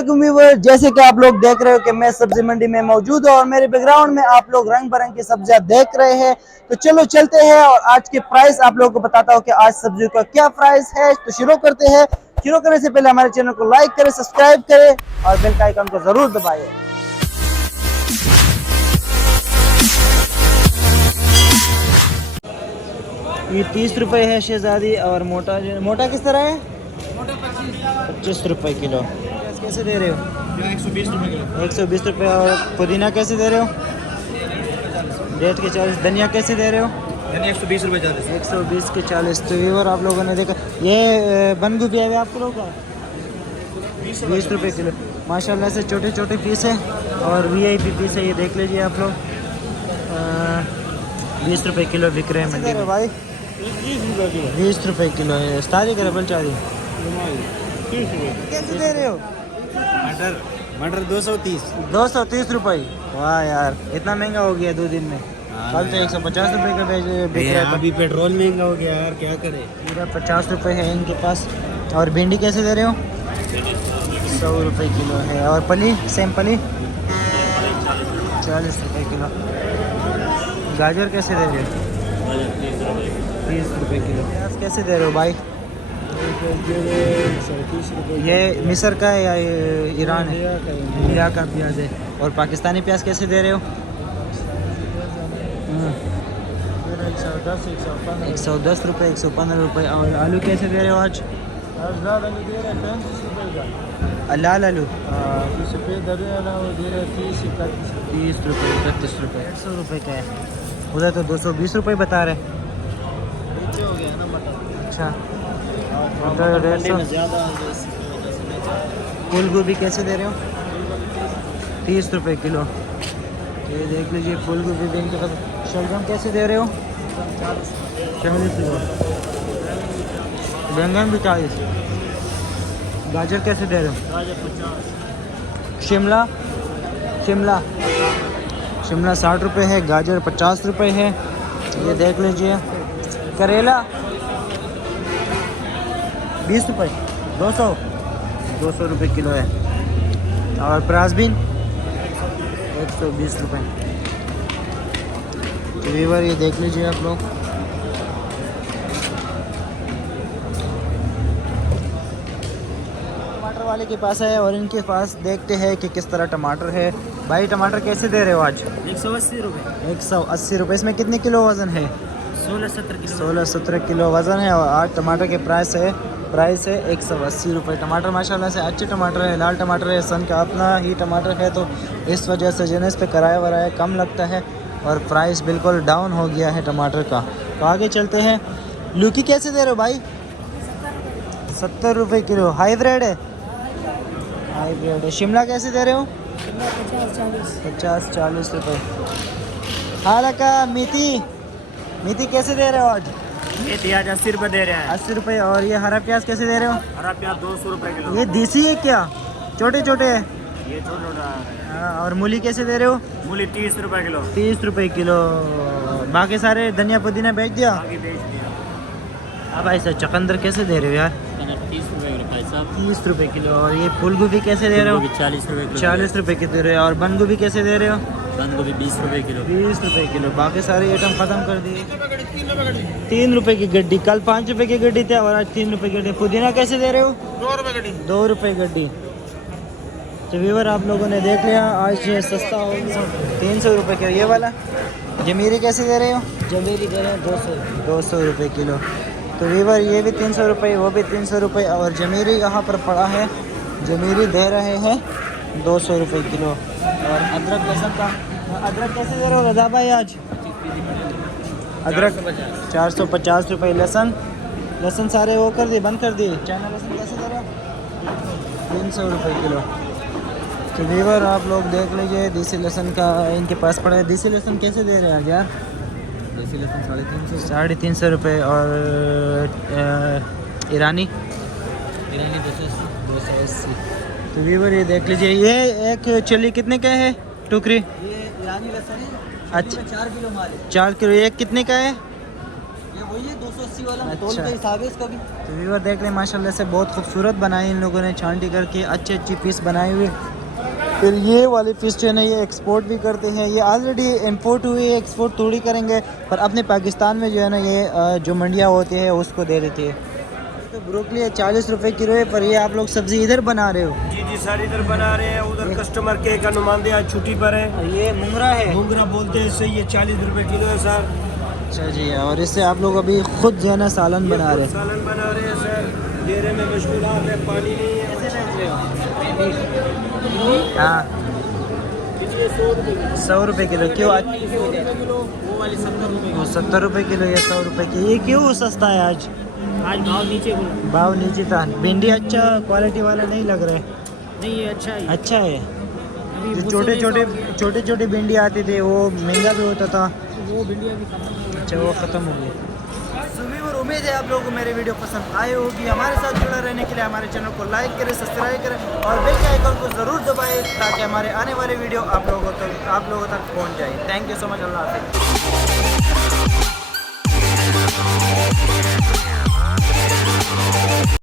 Viewer, जैसे कि आप लोग देख रहे हो कि मैं सब्जी मंडी में मौजूद हूँ और मेरे बैकग्राउंड में आप लोग रंग बिरंगी सब्जियां देख रहे हैं। तो चलो चलते हैं और आज के प्राइस आप लोगों को बताता हूँ कि आज सब्जियों का क्या प्राइस है। तो शुरू करते हैं। शुरू करने से पहले हमारे चैनल को लाइक करें, सब्सक्राइब करें और बेल का आइकन को जरूर दबाएं। ये 30 रुपए है शहजादी। और मोटा मोटा किस तरह है? 25 रुपए किलो। कैसे दे रहे हो? 120 रुपये किलो। 120 रुपये। और पुदीना कैसे दे रहे हो? 1.5 के 40। धनिया कैसे दे रहे हो? धनिया 120 रुपये 40। 120 के 40। तो व्यूअर आप लोगों ने देखा ये बंद गोभी है आप लोगों का 20 रुपये किलो। माशाल्लाह से छोटे छोटे पीस है और वीआईपी पीस है। ये देख लीजिए आप लोग। 20 रुपये किलो बिक रहे हैं मंडी में भाई। 20 रुपये किलो है। ताज़ी करे बल चारी कैसे दे रहे हो? मटर मटर 230। 230 रुपये। वाह यार, इतना महंगा हो गया 2 दिन में। कल तो 150 रुपये का बिक रहा था। अभी पेट्रोल महंगा हो गया यार, क्या करे। पूरा 50 रुपये है इनके पास। और भिंडी कैसे दे रहे हो? 100 रुपये किलो है। और पली सेम पली 40 रुपये किलो। गाजर कैसे दे रहे हो? 30 रुपये किलो। प्याज कैसे दे रहे हो भाई? ये मिस्र का है या ईरान है? इंडिया का प्याज है। और पाकिस्तानी प्याज कैसे दे रहे हो? 110 रुपये, 115 रुपये। और आलू कैसे दे रहे हो आज? लाल आलू 30 रुपये, 31 रुपये। 150 रुपये का है। उधर तो 220 रुपये बता रहे। अच्छा, उधर 150। फूल गोभी कैसे दे रहे हो? 30 रुपये किलो। ये देख लीजिए फूल गोभी भी इनके पास। शलजम कैसे दे रहे हो? 40 रुपये। बैंगन भी 40। गाजर कैसे दे रहे हो? गाजर 50। शिमला शिमला शिमला 60 रुपये है। गाजर 50 रुपये है। ये देख लीजिए। करेला 20 रुपये। 200 रुपये किलो है। और प्रासबीन 120 रुपये। तो व्यूअर ये देख लीजिए आप लोग। टमाटर वाले के पास है और इनके पास देखते हैं कि किस तरह टमाटर है। भाई टमाटर कैसे दे रहे हो आज? 180 रुपये। 180 रुपये। इसमें कितने किलो वज़न है? 16-17 किलो। 16-17 किलो वज़न है। और आज टमाटर के प्राइस है 180 रुपये। टमाटर माशाल्लाह से अच्छे टमाटर है। लाल टमाटर है। सन का अपना ही टमाटर है तो इस वजह से जिन्हें पे किराया वराया कम लगता है और प्राइस बिल्कुल डाउन हो गया है टमाटर का। तो आगे चलते हैं। लौकी कैसे दे रहे हो भाई? 70 रुपये किलो। हाईब्रिड है? हाईब्रिड है। शिमला कैसे दे रहे हो? 50-40 रुपये। हाल का मेथी कैसे दे रहे हो आज? ये प्याज 80 रुपये दे रहे हैं। 80 रुपये। और ये हरा प्याज कैसे दे रहे हो? हरा प्याज 200 रुपये किलो। ये देसी है क्या? छोटे छोटे है। ये छोटा है। हाँ। और मूली कैसे दे रहे हो? मूली 30 रुपये किलो। 30 रुपये किलो। बाकी सारे धनिया पुदीना बेच दिया। आगे बेच दिया। अब ऐसा चकंदर कैसे दे रहे हो यार? 30 रुपये किलो भाई साहब। 30 रुपये किलो। और ये फूल गोभी कैसे दे रहे हो? 40 रुपये किलो। 40 रुपये की दे रहे हो। और बंद गोभी कैसे दे रहे हो? बंद गोभी 20 रुपये किलो। 20 रुपये किलो। बाकी सारे आइटम ख़त्म कर दिए। 3 रुपये की गड्डी। कल 5 रुपये की गड्डी थी और आज 3 रुपये की गड्डी। पुदीना कैसे दे रहे हो? 2 रुपये गड्डी। 2 रुपये गड्डी। तो व्यूअर आप लोगों ने देख लिया आज ये सस्ता हो गया। 300 रुपये किलो। ये वाला जमीरी कैसे दे रहे हो? जमीरी दे रहे हैं 200 रुपये किलो। तो व्यूअर ये भी 300 रुपये, वो भी 300 रुपये। और जमीरी यहाँ पर पड़ा है। जमीरी दे रहे हैं 200 रुपये किलो। और अदरक लहसुन का अदरक कैसे दे रहे हो रजा भाई आज? अदरक 450 रुपये। लहसुन सारे वो कर दिए, बंद कर दिए। चाइना लहसुन कैसे दे रहे हो? 300 रुपये किलो। तो व्यूअर आप लोग देख लीजिए देसी लहसुन का इनके पास पड़ा है। देसी लहसुन कैसे दे रहे हैं यार? देसी लहसुन 350। 350 रुपये। और ईरानी 280। तो व्यूअर ये देख लीजिए। ये एक चिल्ली कितने का है टोकरी? ये ईरानी लहसुन है। अच्छा 4 किलो माल है। 4 किलो। एक कितने का है? ये वही है 280 वाला अच्छा। तोल का हिसाब है इसका भी। तो व्यूअर देख लें माशाल्लाह से बहुत खूबसूरत बनाई इन लोगों ने छांटी करके, अच्छी अच्छी पीस बनाई हुई। फिर ये वाली फ़िश जो है ना ये एक्सपोर्ट भी करते हैं, ये ऑलरेडी इंपोर्ट हुई है, एक्सपोर्ट थोड़ी करेंगे, पर अपने पाकिस्तान में जो है ना ये जो मंडियाँ होती है उसको दे देती है। तो ब्रोकली है 40 रुपये किलो है, पर ये आप लोग सब्ज़ी इधर बना रहे हो? जी जी सर, इधर बना रहे हैं। उधर कस्टमर के एक नुमाइंदे आज छुट्टी पर है। ये मुंगरा है, मुंगरा बोलते हैं इसे। ये 40 रुपए किलो है सर। अच्छा जी। और इससे आप लोग अभी खुद जो है ना सालन बना रहे हैं? सालन बना रहे हैं सर। डेरे में मशगूलात है, पानी नहीं है। हाँ 100 रुपये किलो। क्यों आज वो वाली 70 रुपये। 70 रुपये किलो या 100 रुपये की? ये क्यों सस्ता है आज? आज भाव नीचे बोला। भाव नीचे था। भिंडी अच्छा क्वालिटी वाला नहीं लग रहा है? नहीं ये अच्छा है। अच्छा है। अभी जो छोटे छोटे भिंडी आते थे वो महंगा भी होता था। वो भिंडियाँ भी खत्म। अच्छा वो ख़त्म हो गई। और उम्मीद है आप लोगों को मेरी वीडियो पसंद आई होगी। हमारे साथ जुड़े रहने के लिए हमारे चैनल को लाइक करें, सब्सक्राइब करें और बेल के आइकन को ज़रूर दबाएं ताकि हमारे आने वाले वीडियो आप लोगों तक पहुंच जाए। Thank you so much. अल्लाह हाफ़िज़।